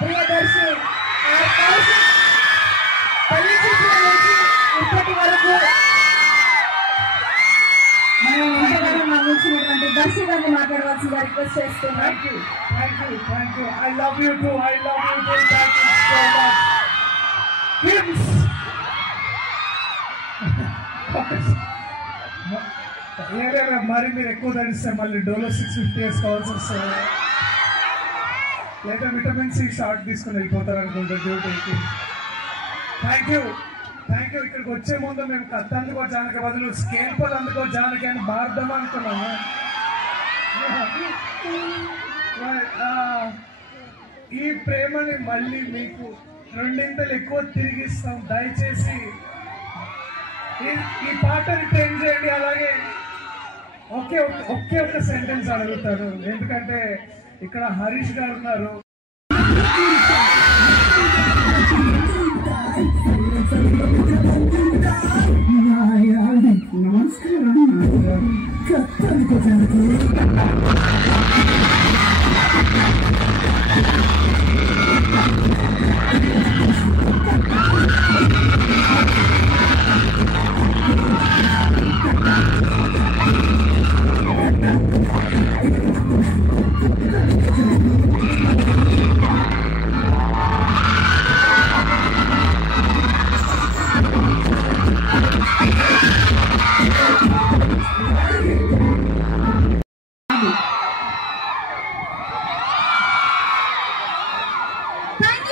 ప్రియదర్శి పెళ్లి చూపుల నుంచి ఇప్పటి వరకు మనం ఎంతగానో నమ్మించినటువంటి దర్శి గారిని మాట్లాడవలసిందిగా రిక్వెస్ట్ చేస్తున్నాం. Thank you. I love you too. Thank you so much. Kids. ఏదైనా మరి మీరు ఎక్కువ తడిస్తే మళ్ళీ డోలో 650 వేసుకోవాల్సి వస్తుంది. లేదా విటమిన్ సి షార్ట్ తీసుకుని వెళ్ళిపోతారు అనుకుంటా డ్యూటీకి. Thank you. ఇక్కడికి వచ్చే ముందు మేము కత్తి అందుకో జానకి బదులు స్కేల్ పలు అందుకో జానకి అని భారతం అనుకున్నాము. ఈ ప్రేమని మళ్ళీ మీకు రెండింతలు ఎక్కువ తిరిగిస్తాం. దయచేసి ఈ పాటని ట్రైన్ చేయండి. అలాగే ఒకే ఒక సెంటెన్స్ అడుగుతారు, ఎందుకంటే ఇక్కడ హరీష్ గారు ఉన్నారు. Thank you.